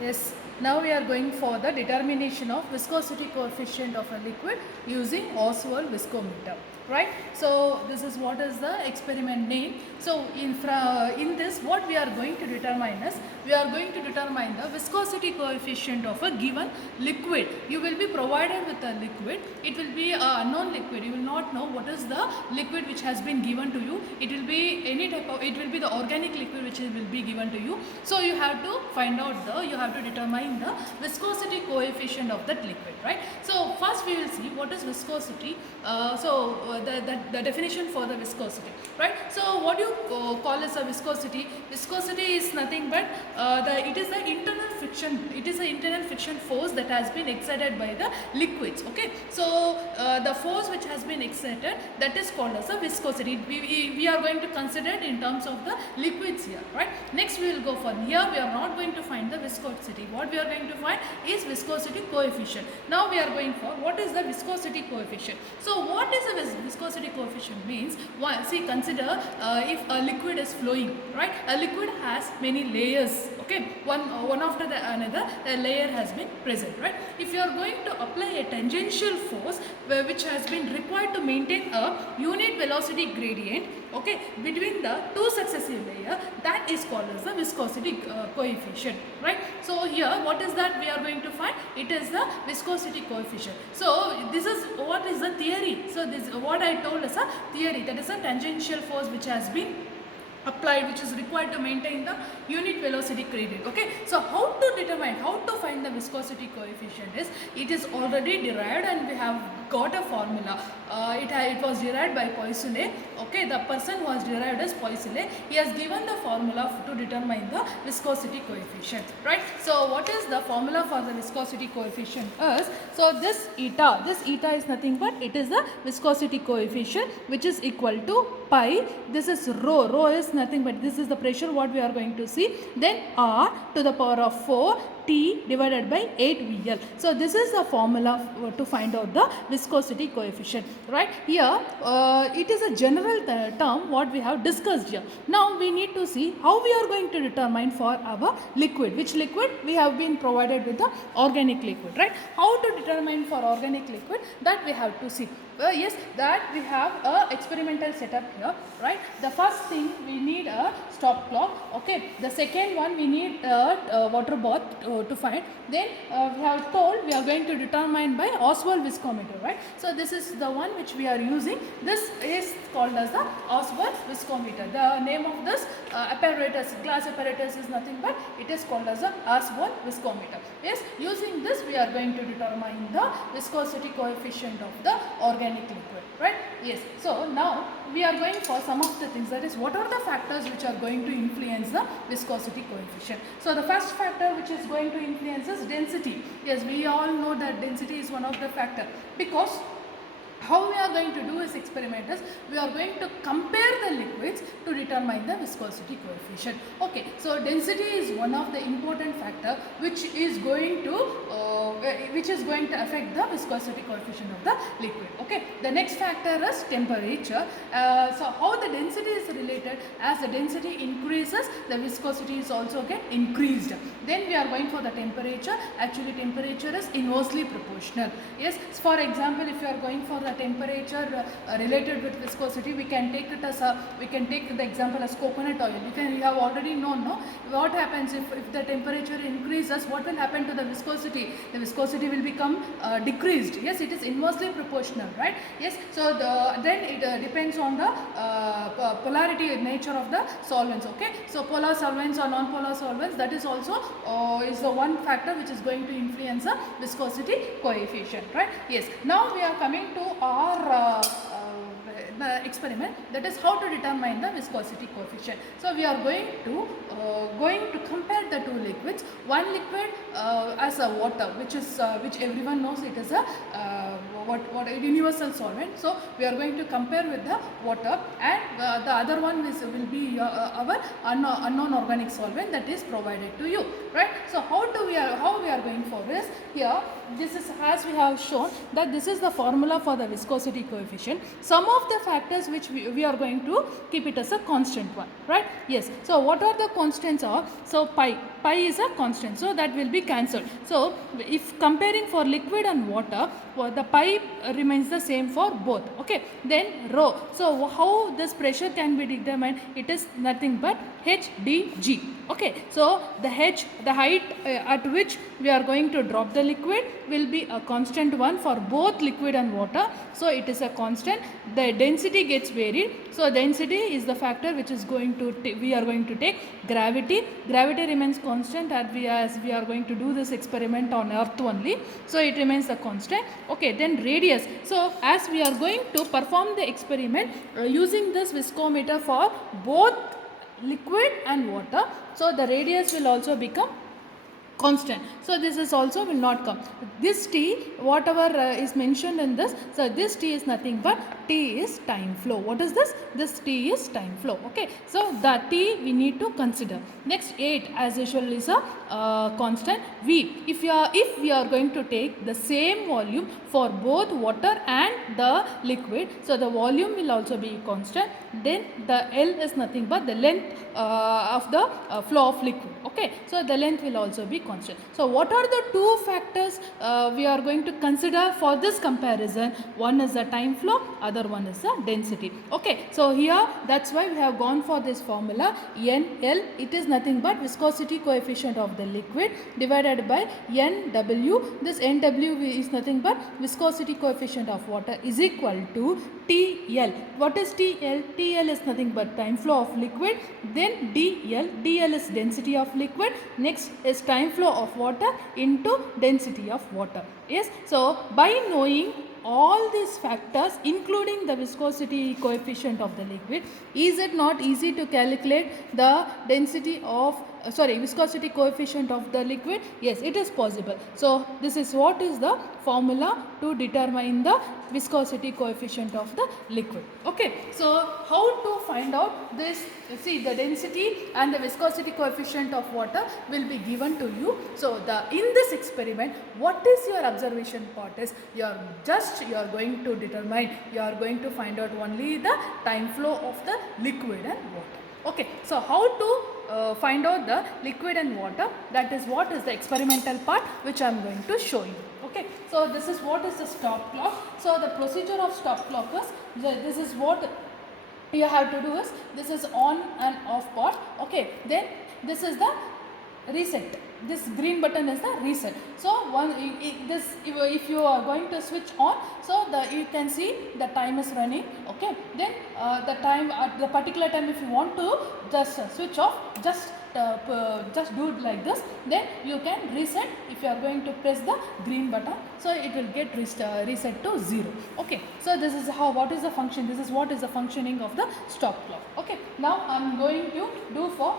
Yes, now we are going for the determination of viscosity coefficient of a liquid using Oswald viscometer, right? So this is what is the experiment name. So in this, what we are going to determine is, we are going to determine the viscosity coefficient of a given liquid. You will be provided with a liquid. It will be a unknown liquid. You will not know what is the liquid which has been given to you. It will be any type of, it will be the organic liquid which will be given to you. So you have to find out you have to determine the viscosity coefficient of that liquid, right? So first we will see what is viscosity. The definition for the viscosity, right? So what you call as a viscosity? Viscosity is nothing but it is the internal friction. It is the internal friction force that has been exerted by the liquids. Okay, so the force which has been exerted, that is called as a viscosity. We are going to consider it in terms of the liquids here, right? Next we will go for, here we are not going to find the viscosity. What we are going to find is viscosity coefficient. Now we are going for what is the viscosity coefficient. So what is a viscosity coefficient means, one, see, consider if a liquid is flowing, right? A liquid has many layers, okay, one after the another, a layer has been present, right? If you are going to apply a tangential force which has been required to maintain a unit velocity gradient, okay, between the two successive layers, that is called as the viscosity coefficient, right? So here what is that we are going to find? It is the viscosity coefficient. So this is what is the theory. So this what I told as a theory, that is a tangential force which has been applied, which is required to maintain the unit velocity gradient. Okay, so how to determine, how to find the viscosity coefficient is, it is already derived and we have got a formula. It was derived by Poiseuille. Okay, the person who was derived as Poiseuille, he has given the formula to determine the viscosity coefficient, right? So what is the formula for the viscosity coefficient is, so this eta is nothing but it is the viscosity coefficient, which is equal to pi, this is rho is nothing but this is the pressure what we are going to see, then R to the power of 4 T divided by 8 VL. So this is the formula to find out the viscosity coefficient, right? Here it is a general term what we have discussed here. Now we need to see how we are going to determine for our liquid. Which liquid? We have been provided with the organic liquid, right? How to determine for organic liquid, that we have to see. Yes, that we have a experimental setup here, right? The first thing, we need a stop clock. Okay, the second one, we need a water bath to find. Then we have told we are going to determine by Oswald viscometer, right? So this is the one which we are using. This is called as the Oswald viscometer. The name of this apparatus, glass apparatus, is nothing but it is called as the Oswald viscometer. Yes, using this we are going to determine the viscosity coefficient of the organic liquid, right? Yes, so now we are going for some of the things, that is, what are the factors which are going to influence the viscosity coefficient. So the first factor which is going to influence is density. Yes, we all know that density is one of the factor, because how we are going to do this experiment is, we are going to compare the liquids to determine the viscosity coefficient. Okay, so density is one of the important factor which is going to affect the viscosity coefficient of the liquid. Okay, the next factor is temperature. So how the density is related, as the density increases, the viscosity is also get increased. Then we are going for the temperature. Actually temperature is inversely proportional. Yes, for example, if you are going for the temperature related with viscosity, we can take it as we can take the example as coconut oil. You have already known, no, what happens if the temperature increases, what will happen to the viscosity? The viscosity will become decreased. Yes, it is inversely proportional, right? Yes, so then it depends on the polarity nature of the solvents. Okay, so polar solvents or non-polar solvents, that is also is the one factor which is going to influence the viscosity coefficient, right? Yes, now we are coming to our experiment, that is how to determine the viscosity coefficient. So we are going to compare the two liquids. One liquid as a water, which everyone knows it is a a universal solvent. So we are going to compare with the water, and the other one will be our unknown organic solvent that is provided to you, right? So how we are going for is, here this is, as we have shown that this is the formula for the viscosity coefficient. Some of the factors which we are going to keep it as a constant one, right? Yes. So what are the constants are? So pi is a constant, so that will be cancelled. So if comparing for liquid and water, the pi remains the same for both. Okay, then rho. So how this pressure can be determined? It is nothing but HdG. Okay, so the H, the height at which we are going to drop the liquid, will be a constant one for both liquid and water. So it is a constant. The density gets varied. So density is the factor which is going to we are going to take. Gravity remains constant as we are going to do this experiment on earth only. So it remains a constant. Okay, then radius. So as we are going to perform the experiment using this viscometer for both liquid and water, so the radius will also become constant. So this is also will not come. This T, whatever is mentioned in this, so this T is nothing but T is time flow. What is this? This T is time flow. Okay, so the T we need to consider. Next 8 as usual is a constant. V, if we are going to take the same volume for both water and the liquid, so the volume will also be constant. Then the L is nothing but the length of the flow of liquid. Okay, so the length will also be constant. So what are the two factors we are going to consider for this comparison? One is the time flow, other one is the density. Okay, so here that's why we have gone for this formula NL. It is nothing but viscosity coefficient of the liquid divided by NW. This NW is nothing but viscosity coefficient of water is equal to TL. What is TL? TL is nothing but time flow of liquid. Then DL. DL is density of liquid. Next is time flow of water into density of water. Yes. So by knowing all these factors including the viscosity coefficient of the liquid, is it not easy to calculate the density of viscosity coefficient of the liquid? Yes, it is possible. So this is what is the formula to determine the viscosity coefficient of the liquid. Okay, so how to find out this? See, the density and the viscosity coefficient of water will be given to you. So in this experiment, what is your observation part is, you are going to determine, you are going to find out only the time flow of the liquid and water. Okay, so how to find out the liquid and water, that is what is the experimental part which I am going to show you. Okay, so this is what is the stop clock. So the procedure of stop clock is, this is what you have to do is, this is on and off part. Okay, then this is the reset. This green button is the reset. So if you are going to switch on, so you can see the time is running. Okay, then the time at the particular time, if you want to just switch off, just do it like this, then you can reset. If you are going to press the green button, so it will get reset to 0. Okay, so this is what is the function, this is what is the functioning of the stop clock. Okay, now I am going to do for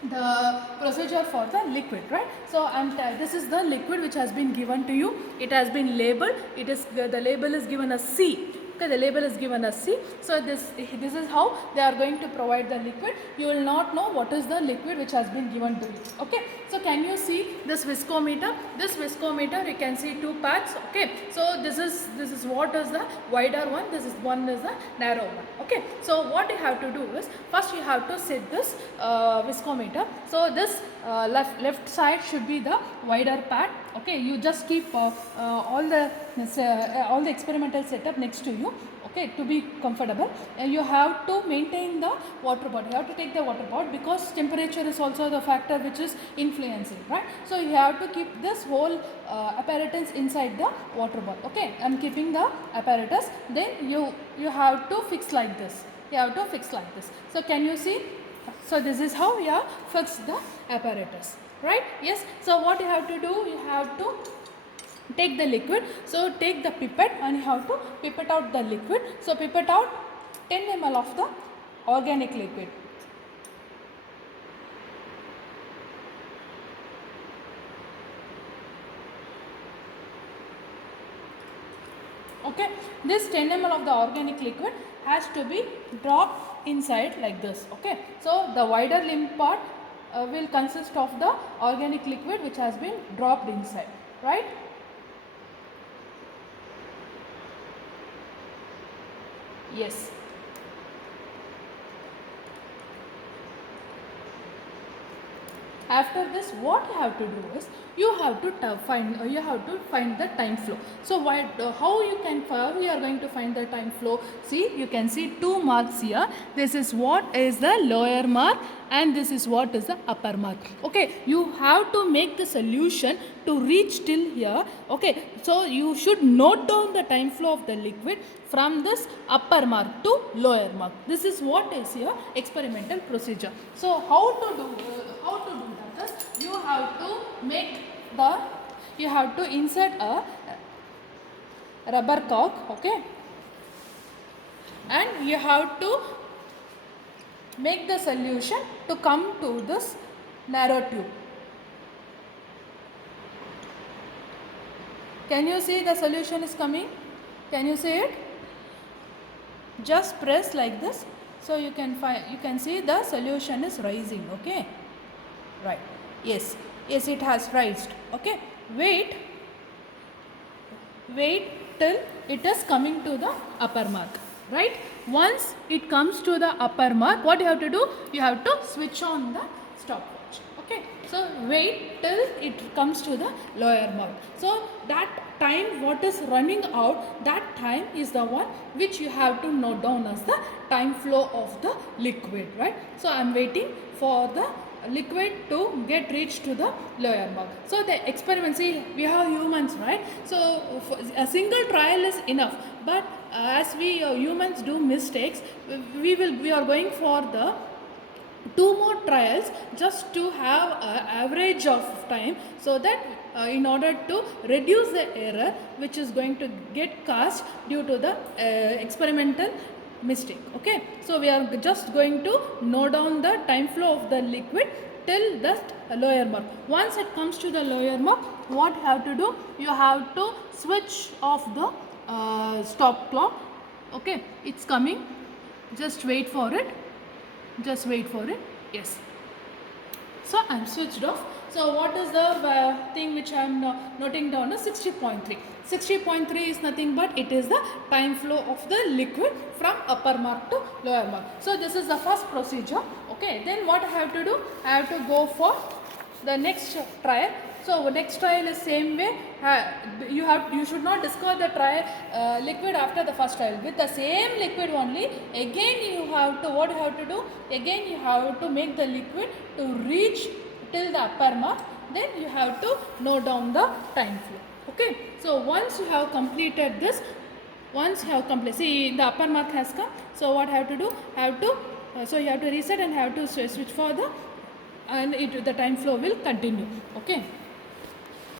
the procedure for the liquid, right? So this is the liquid which has been given to you. It has been labeled. It is the label is given as C. Okay, the label is given as C. So this is how they are going to provide the liquid. You will not know what is the liquid which has been given to you. Okay, so can you see this viscometer? This viscometer, you can see two pads. Okay, so this is what is the wider one. This is one is the narrow one. Okay, so what you have to do is, first you have to set this viscometer. So this left side should be the wider pad. Okay, you just keep all the experimental setup next to you. Okay, to be comfortable, and you have to maintain the water bottle. You have to take the water bottle because temperature is also the factor which is influencing, right? So you have to keep this whole apparatus inside the water bottle. Okay, I am keeping the apparatus. Then you have to fix like this. You have to fix like this. So can you see? So this is how you have fixed the apparatus, right? Yes. So what you have to do? You have to take the liquid. So take the pipette and you have to pipette out the liquid. So pipette out 10 ml of the organic liquid. Okay, this 10 ml of the organic liquid has to be dropped inside like this. Okay, so the wider limb part will consist of the organic liquid which has been dropped inside, right? Yes. After this, what you have to do is you have to find the time flow. So how we are going to find the time flow? See, you can see 2 marks here. This is what is the lower mark and this is what is the upper mark. Okay, you have to make the solution to reach till here. Okay, so you should note down the time flow of the liquid from this upper mark to lower mark. This is what is your experimental procedure. So how to do that is you have to insert a rubber cock, okay, and you have to make the solution to come to this narrow tube. Can you see the solution is coming? Can you see it? Just press like this, so you can see the solution is rising, okay, right? Yes, it has raised, okay. Wait till it is coming to the upper mark, right? Once it comes to the upper mark, what you have to do? You have to switch on the stopwatch, okay. So wait till it comes to the lower mark. So that time what is running out, that time is the one which you have to note down as the time flow of the liquid, right? So I am waiting for the liquid to get reached to the lower mark. So the experiment, see, we have humans, right? So a single trial is enough, but as we humans do mistakes, we are going for the 2 more trials just to have an average of time, so that in order to reduce the error which is going to get caused due to the experimental mistake, okay. So we are just going to note down the time flow of the liquid till the lower mark. Once it comes to the lower mark, what you have to do? You have to switch off the stop clock, okay. It's coming, just wait for it, yes. So I am switched off. So what is the thing which I am noting down is 60.3. 60.3 is nothing but it is the time flow of the liquid from upper mark to lower mark. So this is the first procedure, okay. Then what I have to do? I have to go for the next trial. So next trial is same way. You should not discard the trial liquid after the first trial. With the same liquid only, again you have to, what you have to do? Again you have to make the liquid to reach till the upper mark. Then you have to note down the time flow. Okay. So once you have completed this, see the upper mark has come. So what I have to do? So you have to reset and have to switch for the, and the time flow will continue. Okay.